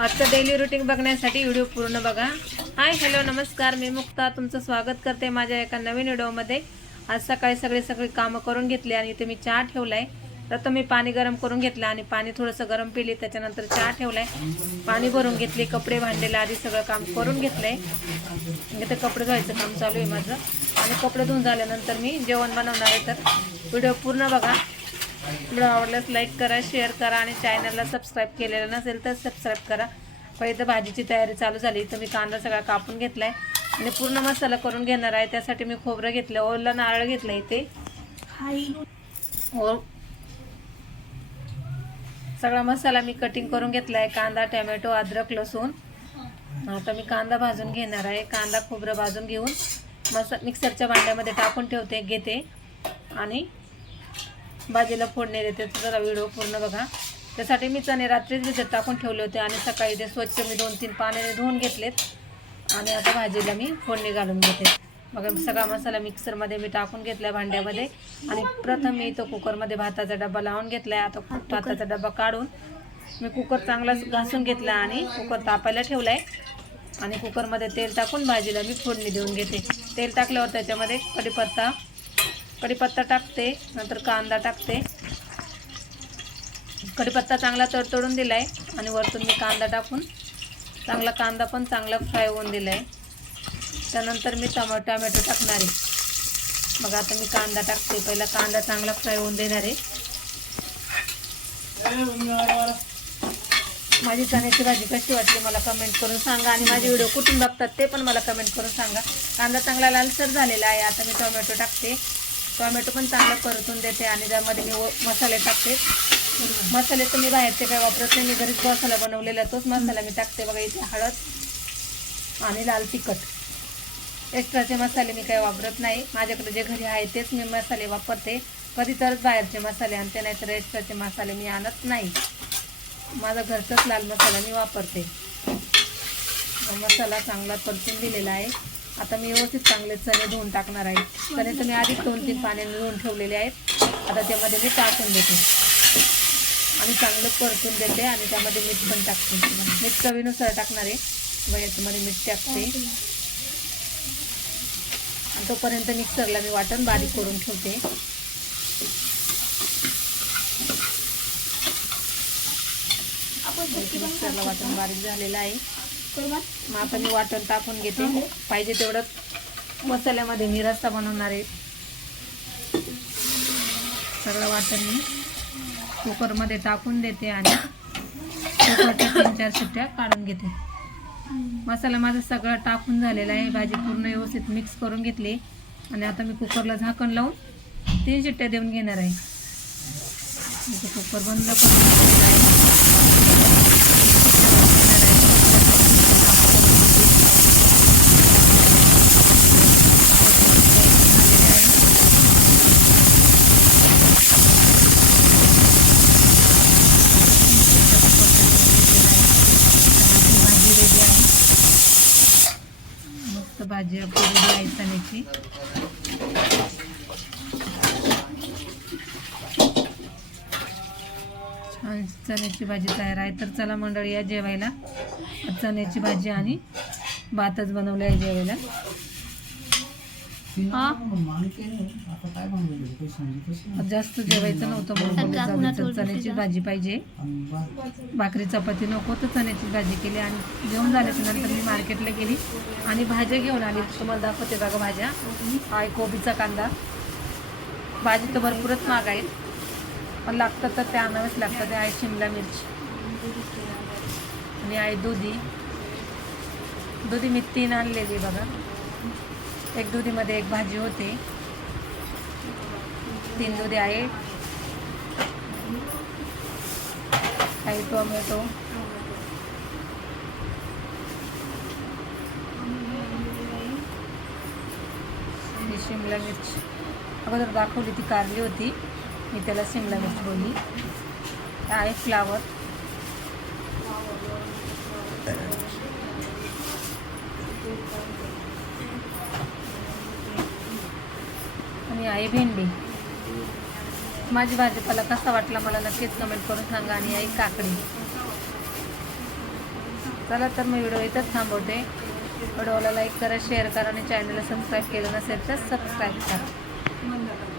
आजचं daily routine बघण्यासाठी video पूर्ण बघा. हाय हॅलो नमस्कार. मी मुक्ता. तुमचं स्वागत करते माझ्या एका नवीन व्हिडिओमध्ये आज सकाळी सगळे सगळी कामं करून घेतले आणि इथे मी चहा ठेवला आहे प्रथम मी पाणी गरम करून घेतलं आणि पाणी थोडंसं गरम पिली त्याच्यानंतर चहा ठेवलाय. पाणी भरून घेतले कपडे भांडेला आधी सगळं काम करून घेतलंय. इथे कपडे धुवायचं काम चालू आहे माझं. आणि कपडे धुवून झाल्यानंतर मी जेवण बनवणार आहे तर व्हिडिओ पूर्ण बघा. व्हिडिओ आवडल्यास लाईक करा शेअर करा आणि चॅनलला सबस्क्राईब केलेलं नसेल तर सबस्क्राईब करा. पहिलं भाजीची तयारी चालू झाली तर मी कांदा सगळा कापून घेतलाय आणि पूर्ण मसाला करून घेणार आहे. त्यासाठी मी खोबरं घेतलं ओला नारळ घेतलं इथे. हो. सगळा मसाला मी कटिंग करून घेतलाय कांदा टॅमॅटो अद्रक लसूण. आता मी कांदा भाजून घेणार आहे. कांदा खोबरं भाजून घेऊन मसा मिक्सरच्या भांड्यामध्ये टाकून ठेवते घेते. आणि भाजीला फोडणी देते जरा व्हिडिओ पूर्ण बघा. त्यासाठी मी चणे रात्रीच भिजत टाकून ठेवले होते आणि सकाळी ते स्वच्छ मी दोन तीन पाण्याने धुवून घेतलेत. आणि आता भाजीला मी फोडणी घालून घेते. मग सगळा मसाला मिक्सरमध्ये मी टाकून घेतला भांड्यामध्ये. आणि प्रथम मी तो कुकरमध्ये भाताचा डबा लावून घेतला आता भाताचा डबा काढून मी कुकर चांगलाच घासून घेतला आणि कुकर तापायला ठेवलाय. आणि कुकरमध्ये तेल टाकून भाजीला मी फोडणी देऊन घेते. तेल टाकल्यावर त्याच्यामध्ये कढीपत्ता कढीपत्ता टाकते नंतर कांदा टाकते. कढीपत्ता चांगला तडतडून दिलाय आणि वरतून मी कांदा टाकून चांगला कांदा पण चांगला फ्राय होऊन दिलाय. त्यानंतर मी टमा टमॅटो टाकणार आहे. मग आता मी कांदा टाकते. पहिला कांदा चांगला फ्राय होऊन देणार आहे. माझी चण्याची भाजी कशी वाटली मला कमेंट करून सांगा आणि माझे व्हिडिओ कुठून बघतात ते पण मला कमेंट करून सांगा. कांदा चांगला लालसर झालेला आहे. आता मी टोमॅटो टाकते. टोमॅटो पण चांगलं परतून देते आणि त्यामध्ये मी मसाले टाकते. मसाले तर मी बाहेरचे काही वापरत नाही. मी घरीच मसाला बनवलेला आहे, तोच मसाला मी टाकते बघा इथे हळद आणि लाल तिखट. एक्स्ट्राचे मसाले मी काही वापरत नाही. माझ्याकडे जे घरी आहे तेच मी मसाले वापरते. कधी तरच बाहेरचे मसाले आणते नाही तर एक्स्ट्राचे मसाले मी आणत नाही. माझा घरचाच लाल मसाला मी वापरते. मसाला चांगला परतून दिलेला आहे. आता मी व्यवस्थित चांगले चणे धुवून टाकणार आहे. चणे तर मी आधीच दोन तीन पाण्याने धुवून ठेवलेले आहेत. आता त्यामध्ये मी टाकून देते. आणि चांगलं परतून देते आणि त्यामध्ये मीठ पण टाकते. मीठ चवीनुसार टाकणार आहे. मग याच्यामध्ये मीठ टाकते. आणि तोपर्यंत मिक्सरला मी वाटण बारीक करून ठेवते. मिक्सरला वाटण बारीक झालेलं आहे. मग आता मी वाटण टाकून घेते. पाहिजे तेवढं मसाल्यामध्ये मी रस्ता बनवणार आहे. सगळं वाटण मी कुकरमध्ये टाकून देते आणि कुकरच्या तीन चार सुट्ट्या काढून घेते. मसाला माझा सगळा टाकून झालेला आहे. भाजी पूर्ण व्यवस्थित मिक्स करून घेतली. आणि आता मी कुकरला झाकण लावून तीन शिट्ट्या देऊन घेणार आहे. कुकर बंद करून घेतलेला आहे भाजी रेडी आहे मस्त भाजी आपली चण्याची छान चण्याची भाजी तयार आहे. तर चला मंडळी या जेवायला. चण्याची भाजी आणि भातच बनवली आहे जेवायला. हा? जास्त जेवायचं नव्हतं म्हणून चण्याची भाजी पाहिजे. भाकरी चपाती नको तर चण्याची भाजी केली आणि जेवण झाल्याच्यानंतर मी मार्केटला गेली आणि भाज्या घेऊन आली. तुम्हाला दाखवते बघा भाज्या. आहे कोबीचा कांदा. भाजी तर भरपूरच महाग आहे. पण लागतं तर ते आणावंच लागतं ते आहे शिमला मिरची आणि आहे दुधी. दुधी मी तीन आणलेली बघा. एक दुधीमध्ये एक भाजी होते. तीन दुधी आहे. काही टोमॅटो. ही शिमला मिरची. अगोदर दाखवली ती कारली होती. मी त्याला शिमला मिरची बोलली. आहे फ्लावर आणि आहे भेंडी. माझी भाजीपाला कसा वाटला मला नक्कीच कमेंट करून सांगा आणि आई काकडी. चला तर मी व्हिडिओ इथंच थांबवते. व्हिडिओला लाईक करा शेअर करा आणि चॅनलला सबस्क्राईब केलं नसेल तर सबस्क्राईब करा.